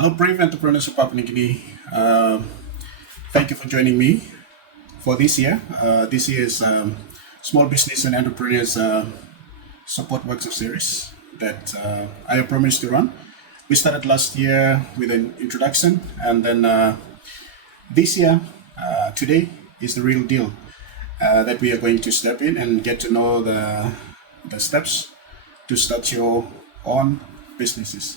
Hello, brave entrepreneurs of Papua New Guinea. Thank you for joining me for this year. This year is Small Business and Entrepreneurs Support Workshop Series that I have promised to run. We started last year with an introduction, and then this year, today is the real deal that we are going to step in and get to know the steps to start your own businesses.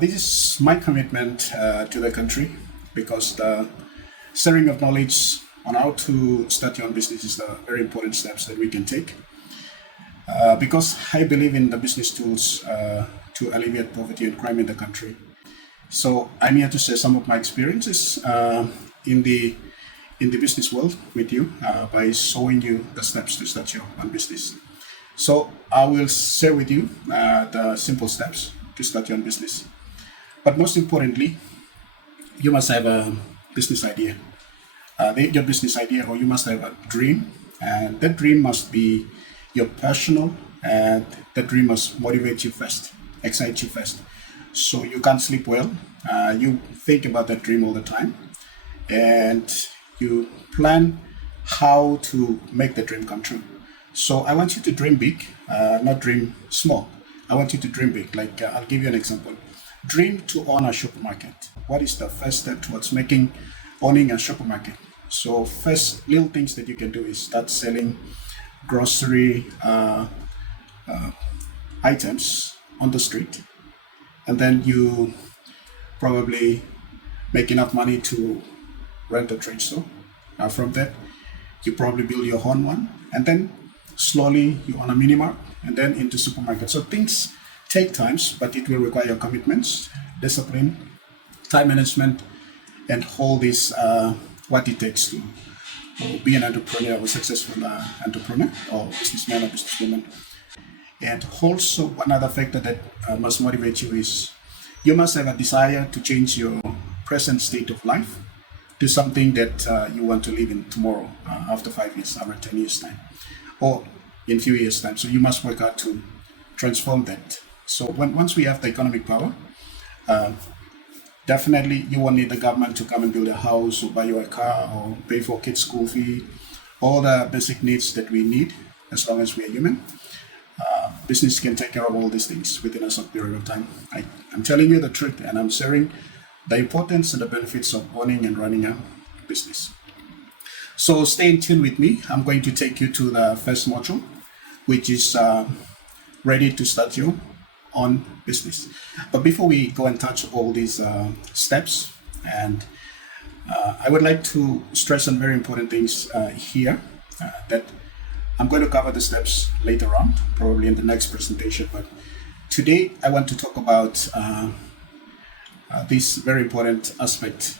This is my commitment to the country, because the sharing of knowledge on how to start your own business is the very important steps that we can take. Because I believe in the business tools to alleviate poverty and crime in the country. So I'm here to share some of my experiences in the business world with you by showing you the steps to start your own business. So I will share with you the simple steps to start your own business. But most importantly, you must have a business idea. Your business idea, or you must have a dream, and that dream must be your personal, and that dream must motivate you first, excite you first. So you can't sleep well. You think about that dream all the time, and you plan how to make the dream come true. So I want you to dream big, not dream small. I want you to dream big. Like I'll give you an example. Dream to own a supermarket. What is the first step towards owning a supermarket? So first little things that you can do is start selling grocery items on the street, and then you probably make enough money to rent a trade store. From that, you probably build your own one, and then slowly you own a mini mart, and then into supermarket. So things take times, but it will require commitments, discipline, time management, and all this what it takes to be an entrepreneur or successful entrepreneur or businessman or businesswoman. And also one other factor that must motivate you is you must have a desire to change your present state of life to something that you want to live in tomorrow, after 5 years, after 10 years time, or in few years time. So you must work hard to transform that. So once we have the economic power, definitely you won't need the government to come and build a house or buy you a car or pay for kids' school fee, all the basic needs that we need as long as we are human. Business can take care of all these things within a short period of time. I'm telling you the truth, and I'm sharing the importance and the benefits of owning and running a business. So stay in tune with me. I'm going to take you to the first module, which is ready to start your own business. But before we go and touch all these steps, and I would like to stress on very important things here that I'm going to cover the steps later on, probably in the next presentation. But today I want to talk about this very important aspect.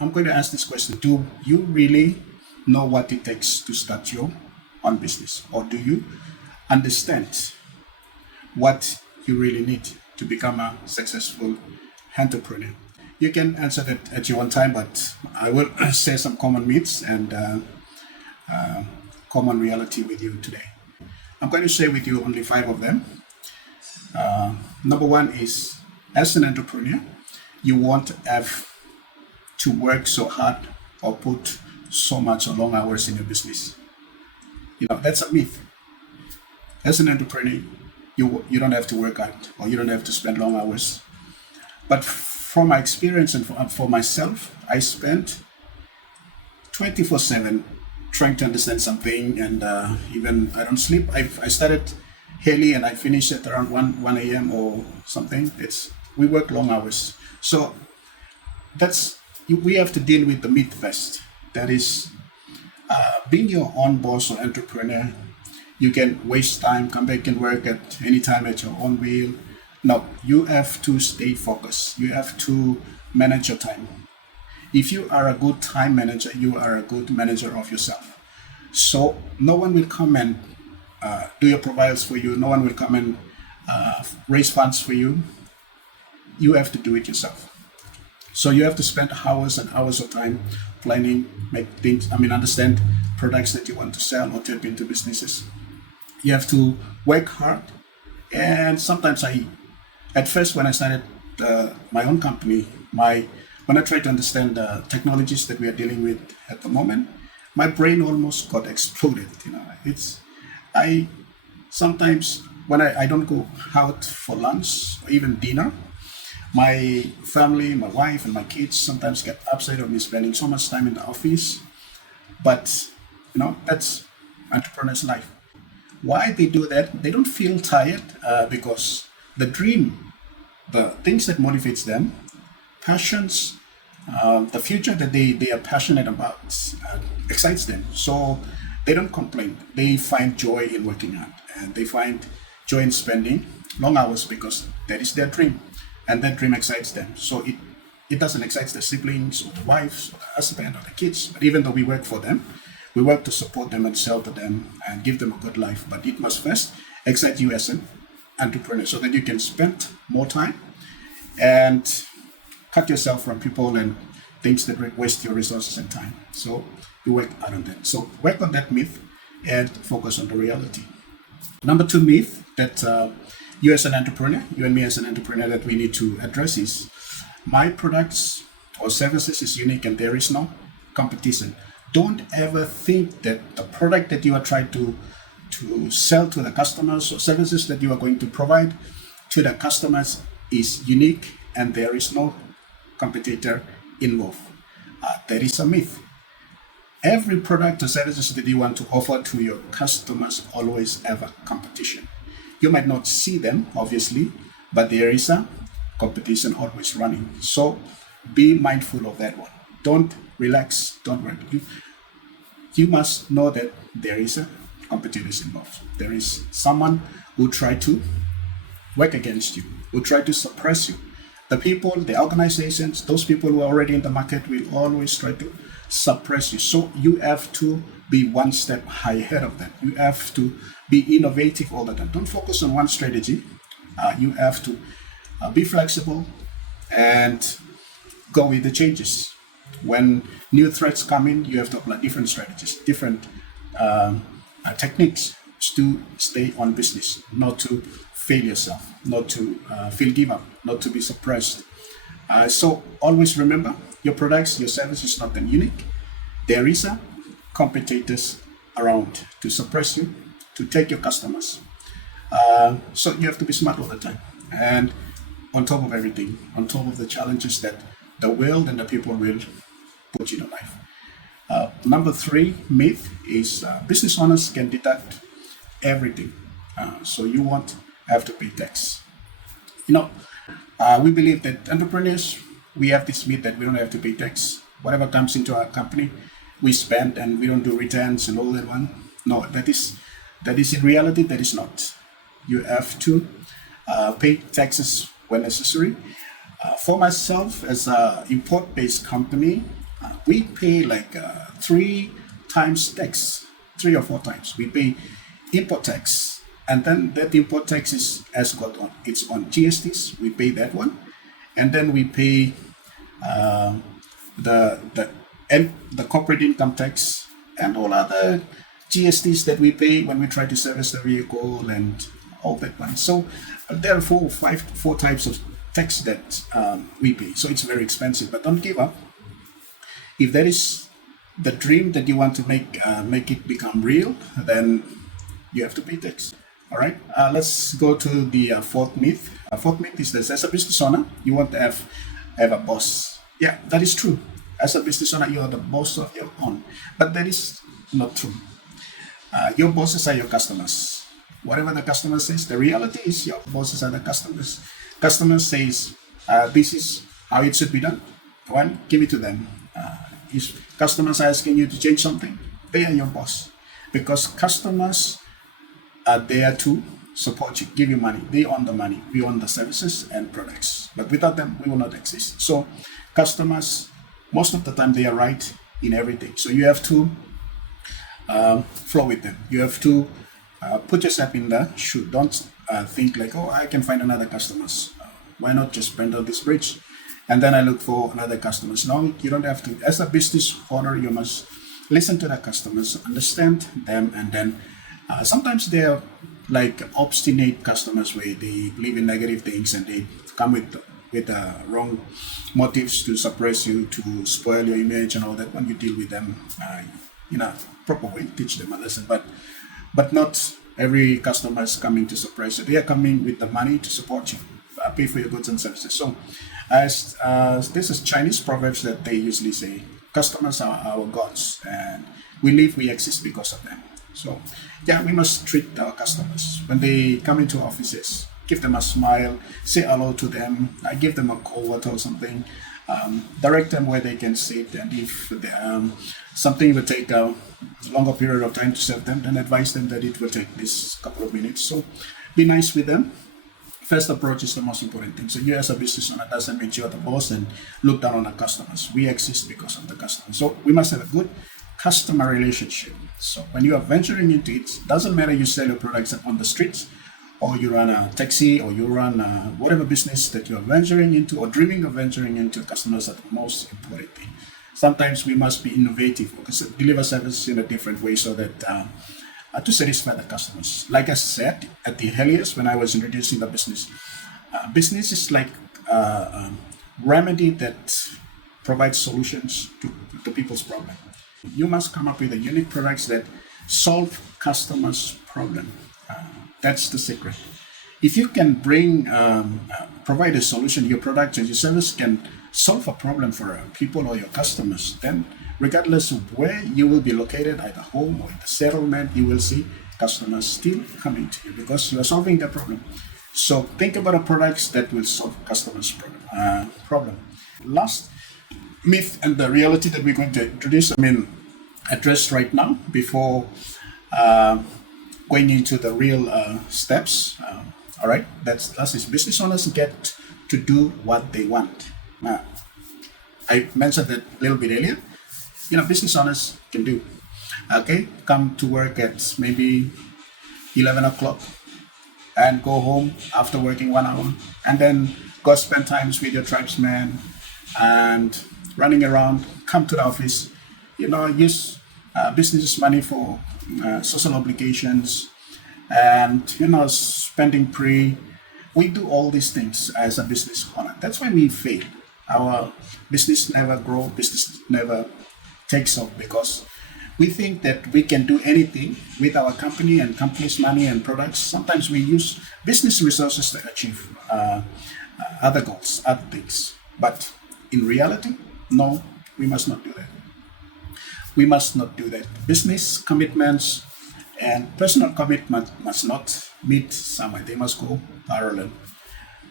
I'm going to ask this question: do you really know what it takes to start your own business? Or do you understand what you really need to become a successful entrepreneur? You can answer that at your own time, but I will share some common myths and common reality with you today. I'm going to share with you only 5 of them. Number 1 is, as an entrepreneur, you won't have to work so hard or put so much or long hours in your business. That's a myth. As an entrepreneur, you don't have to work hard, or you don't have to spend long hours. But from my experience and for myself, I spent 24/7 trying to understand something, and even I don't sleep. I started early and I finished at around 1 a.m. or something. We work long hours. So we have to deal with the myth first. That is, being your own boss or entrepreneur, you can waste time, come back and work at any time at your own will. No, you have to stay focused. You have to manage your time. If you are a good time manager, you are a good manager of yourself. So no one will come and do your profiles for you. No one will come and raise funds for you. You have to do it yourself. So you have to spend hours and hours of time planning, understand products that you want to sell or tap into businesses. You have to work hard. And sometimes at first when I started my own company, when I try to understand the technologies that we are dealing with at the moment, my brain almost got exploded. I sometimes when I don't go out for lunch or even dinner, my family, my wife, and my kids sometimes get upset of me spending so much time in the office. But that's entrepreneur's life. Why they do that? They don't feel tired because the dream, the things that motivates them, passions, the future that they are passionate about excites them. So they don't complain. They find joy in working hard, and they find joy in spending long hours because that is their dream, and that dream excites them. So it doesn't excite the siblings or the wives or the husband or the kids. But even though we work for them, we work to support them and shelter them and give them a good life. But it must first excite you as an entrepreneur so that you can spend more time and cut yourself from people and things that waste your resources and time. So you work out on that. So work on that myth and focus on the reality. Number 2 myth that you as an entrepreneur, you and me as an entrepreneur, that we need to address is my products or services is unique and there is no competition. Don't ever think that the product that you are trying to sell to the customers or services that you are going to provide to the customers is unique and there is no competitor involved. That is a myth. Every product or services that you want to offer to your customers always have a competition. You might not see them, obviously, but there is a competition always running. So be mindful of that one. Don't relax, don't worry. You must know that there is a competitors involved. There is someone who try to work against you, who try to suppress you. The people, the organizations, those people who are already in the market will always try to suppress you. So you have to be one step ahead of them. You have to be innovative all the time. Don't focus on one strategy. You have to be flexible and go with the changes. When new threats come in, you have to apply different strategies, different techniques to stay on business, not to fail yourself, not to feel give up, not to be suppressed. So always remember, your products, your service is not that unique. There is a competitors around to suppress you, to take your customers. So you have to be smart all the time. And on top of everything, on top of the challenges that the world and the people will put in your life. Number 3 myth is business owners can deduct everything. So you won't have to pay tax. We believe that entrepreneurs, we have this myth that we don't have to pay tax. Whatever comes into our company, we spend and we don't do returns and all that one. No, that is in reality, that is not. You have to pay taxes when necessary. For myself, as an import-based company, we pay like 3 times tax, 3 or 4 times. We pay import tax, and then that import tax has got on its own GSTs. We pay that one, and then we pay the corporate income tax and all other GSTs that we pay when we try to service the vehicle and all that one. So there are 4 types of tax that we pay. So it's very expensive, but don't give up. If that is the dream that you want to make it become real, then you have to pay tax. All right. Let's go to the 4th myth. 4th myth is this: as a business owner, you want to have a boss. Yeah, that is true. As a business owner, you are the boss of your own, but that is not true. Your bosses are your customers. Whatever the customer says, the reality is your bosses are the customers. Customer says, this is how it should be done. One, give it to them. If customers are asking you to change something, they are your boss. Because customers are there to support you, give you money. They own the money. We own the services and products. But without them, we will not exist. So customers, most of the time, they are right in everything. So you have to flow with them. You have to put yourself in the shoe. Don't think like, oh, I can find another customers. Why not just burn down this bridge and then I look for another customers? No, you don't have to. As a business owner, you must listen to the customers, understand them, and then sometimes they are like obstinate customers where they believe in negative things and they come with with wrong motives to suppress you, to spoil your image and all that. When you deal with them in a proper way, teach them a lesson. But not every customer is coming to suppress you. They are coming with the money to support you, pay for your goods and services. So, as this is Chinese proverbs that they usually say, customers are our gods, and we exist because of them. So, yeah, we must treat our customers when they come into offices. Give them a smile, say hello to them, give them a cold water or something, direct them where they can sit, and if something will take a longer period of time to serve them, then advise them that it will take this couple of minutes. So be nice with them. First approach is the most important thing. So you as a business owner doesn't mean you're the boss and look down on the customers. We exist because of the customers. So we must have a good customer relationship. So when you are venturing into it, doesn't matter you sell your products on the streets, or you run a taxi, or you run whatever business that you're venturing into or dreaming of venturing into, customers are the most important thing. Sometimes we must be innovative, because deliver service in a different way so that to satisfy the customers. Like I said at the earliest when I was introducing the business, business is like a remedy that provides solutions to people's problem. You must come up with a unique products that solve customers' problem. That's the secret. If you can provide a solution, your product and your service can solve a problem for people or your customers, then regardless of where you will be located, either home or in the settlement, you will see customers still coming to you because you are solving their problem. So think about the products that will solve customers' problem. Last myth and the reality that we're going to introduce, address right now before going into the real steps. All right, that's it. Business owners get to do what they want. I mentioned that a little bit earlier. Business owners can do. Okay, come to work at maybe 11 o'clock and go home after working 1 hour, and then go spend times with your tribesmen and running around. Come to the office. Use business money for social obligations, and spending pre. We do all these things as a business owner. That's why we fail. Our business never grow. Business never takes off because we think that we can do anything with our company and company's money and products. Sometimes we use business resources to achieve other goals, other things. But in reality, no, we must not do that. We must not do that. Business commitments and personal commitment must not meet somewhere. They must go parallel.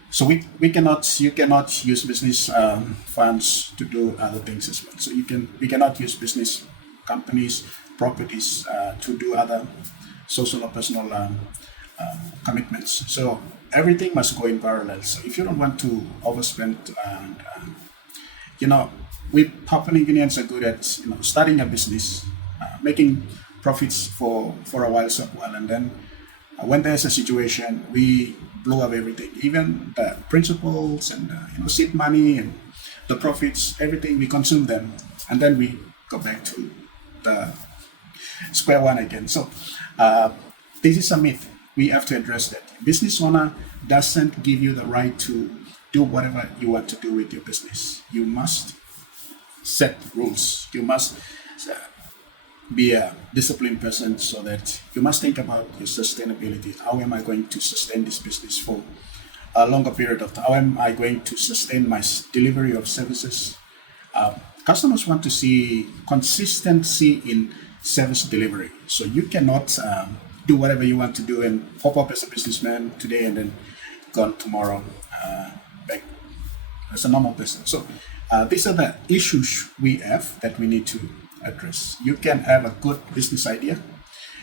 So you cannot use business funds to do other things as well. So we cannot use business companies, properties to do other social or personal commitments. So everything must go in parallel. So if you don't want to overspend, we Papua New Guineans are good at starting a business, making profits for a while, and then when there's a situation, we blow up everything, even the principles and seed money and the profits, everything, we consume them, and then we go back to the square one again. So this is a myth. We have to address that. Business owner doesn't give you the right to do whatever you want to do with your business. You must set rules. You must be a disciplined person, so that you must think about your sustainability. How am I going to sustain this business for a longer period of time? How am I going to sustain my delivery of services? Customers want to see consistency in service delivery. So you cannot do whatever you want to do and pop up as a businessman today and then gone tomorrow back as a normal person. So these are the issues we have that we need to address. You can have a good business idea.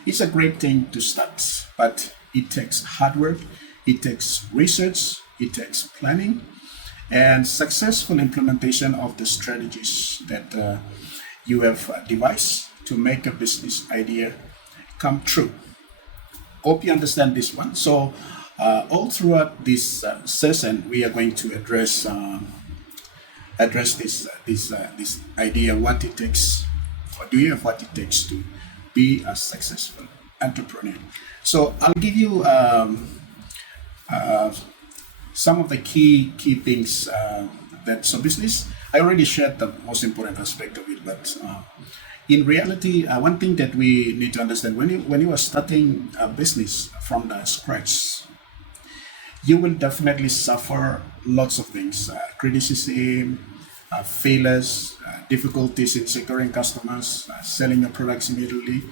It's a great thing to start, but it takes hard work, it takes research, it takes planning, and successful implementation of the strategies that you have devised to make a business idea come true. Hope you understand this one. So all throughout this session, we are going to address this idea, what it takes, or do you have what it takes to be a successful entrepreneur? So I'll give you some of the key things that so business. I already shared the most important aspect of it, but in reality, one thing that we need to understand when you are starting a business from the scratch, you will definitely suffer lots of things: criticism, failures, difficulties in securing customers, selling your products immediately.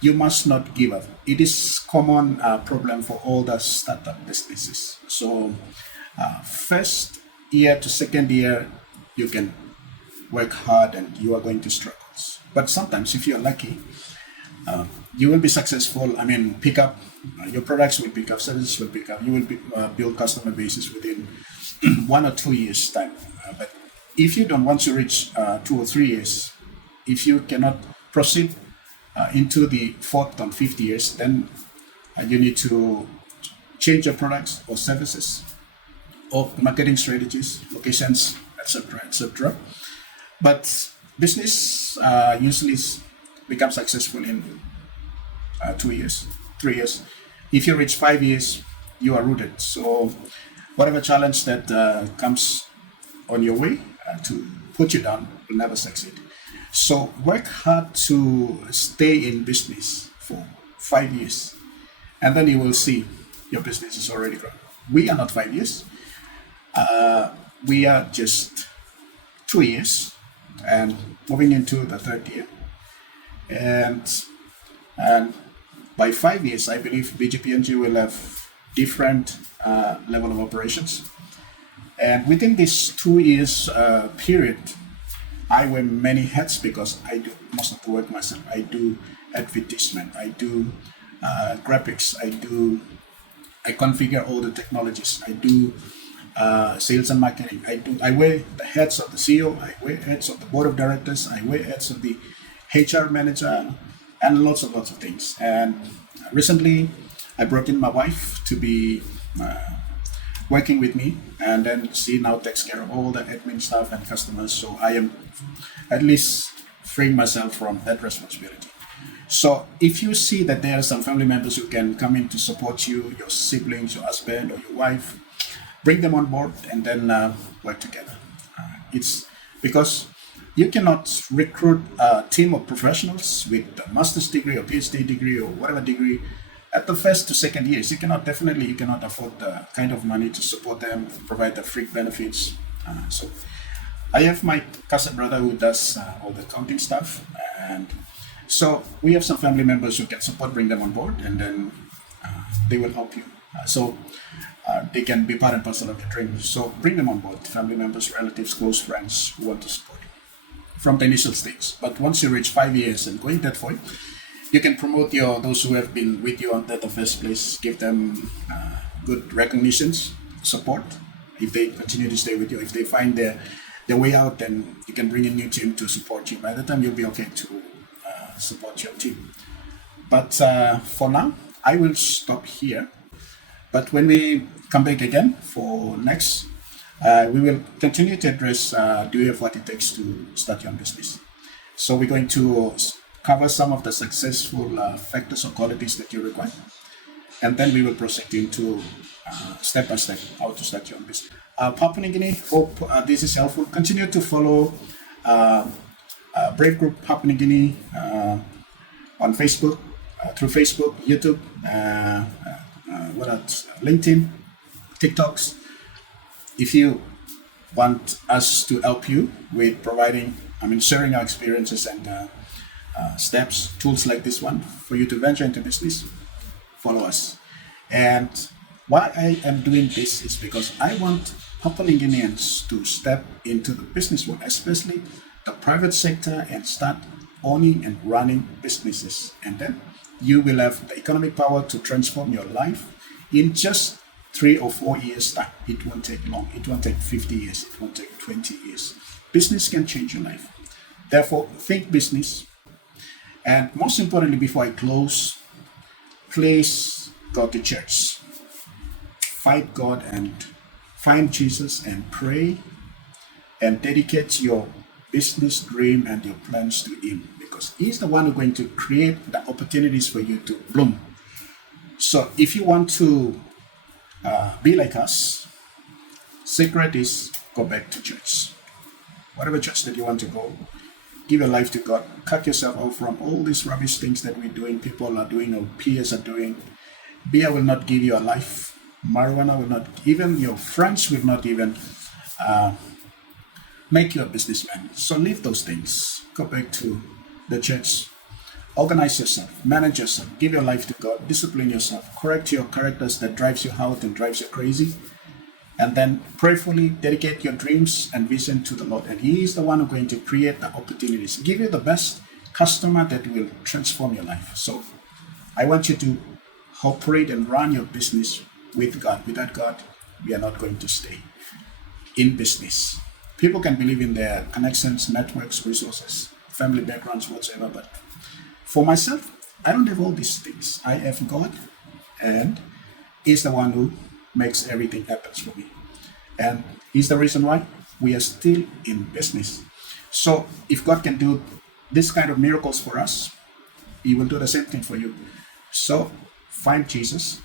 You must not give up. It is common problem for all the startup businesses. So first year to second year, you can work hard and you are going to struggle. But sometimes, if you're lucky, you will be successful. I mean, pick up your products will pick up, services will pick up. You will build customer bases within 1 or 2 years time. But if you don't, once you reach 2 or 3 years, if you cannot proceed into the fourth and fifth years, then you need to change your products or services or marketing strategies, locations, etc., etc. But business usually becomes successful in 2 years, 3 years. If you reach 5 years, you are rooted. So whatever challenge that comes on your way to put you down will never succeed. So work hard to stay in business for 5 years, and then you will see your business is already grown. We are not 5 years. We are just 2 years and moving into the third year. And by 5 years, I believe BGPNG will have different level of operations. And within this 2 years period, I wear many hats because I do most of the work myself. I do advertisement, I do graphics, I configure all the technologies, I do sales and marketing. I wear the heads of the CEO, I wear heads of the board of directors, I wear heads of the HR manager, and lots of things. And recently, I brought in my wife to be working with me, and then she now takes care of all the admin stuff and customers. So I am at least freeing myself from that responsibility. So if you see that there are some family members who can come in to support you, your siblings, your husband, or your wife, bring them on board and then work together. It's because you cannot recruit a team of professionals with a master's degree or PhD degree or whatever degree at the first to second years. You cannot afford the kind of money to support them, provide the free benefits. So I have my cousin brother who does all the accounting stuff, and so we have some family members who can support, bring them on board, and then they will help you. So they can be part and parcel of the training. So bring them on board, family members, relatives, close friends who want to support you from the initial stage. But once you reach 5 years and going that way, you can promote those who have been with you at the first place, give them good recognitions, support, if they continue to stay with you. If they find their way out, then you can bring a new team to support you. By the time, you'll be okay to support your team. But for now, I will stop here. But when we come back again for next, we will continue to address, do you have what it takes to start your own business? So we're going to cover some of the successful factors or qualities that you require. And then we will proceed into step by step how to start your own business. Papua New Guinea, hope this is helpful. Continue to follow Brave Group Papua New Guinea on Facebook, through Facebook, YouTube, what else? LinkedIn, TikToks. If you want us to help you with sharing our experiences and steps, tools like this one for you to venture into business, follow us. And why I am doing this is because I want Papua New Guineans to step into the business world, especially the private sector, and start owning and running businesses. And then you will have the economic power to transform your life in just 3 or 4 years time. It won't take long. It won't take 50 years. It won't take 20 years. Business can change your life. Therefore, think business. And most importantly, before I close, please go to church. Fight God and find Jesus and pray and dedicate your business dream and your plans to Him, because He's the one who's going to create the opportunities for you to bloom. So if you want to be like us, Secret is go back to church. Whatever church that you want to go, give your life to God. Cut yourself off from all these rubbish things that we're doing, people are doing, or peers are doing. Beer will not give you a life. Marijuana will not, even your friends will not even make you a businessman. So leave those things. Go back to the church. Organize yourself, manage yourself, give your life to God, discipline yourself, correct your characters that drives you out and drives you crazy, and then prayerfully dedicate your dreams and vision to the Lord. And He is the one who's going to create the opportunities, give you the best customer that will transform your life. So I want you to operate and run your business with God. Without God, we are not going to stay in business. People can believe in their connections, networks, resources, family backgrounds, whatsoever, but for myself, I don't have all these things. I have God, and He's the one who makes everything happen for me. And He's the reason why we are still in business. So if God can do this kind of miracles for us, He will do the same thing for you. So find Jesus,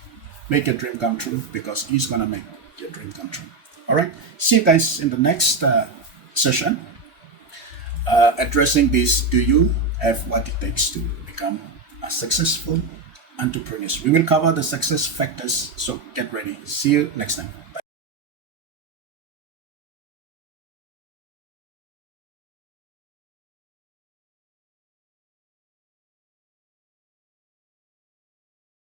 make your dream come true, because He's going to make your dream come true. All right. See you guys in the next session. Addressing this, do you have what it takes to become a successful entrepreneur? We will cover the success factors, so get ready. See you next time.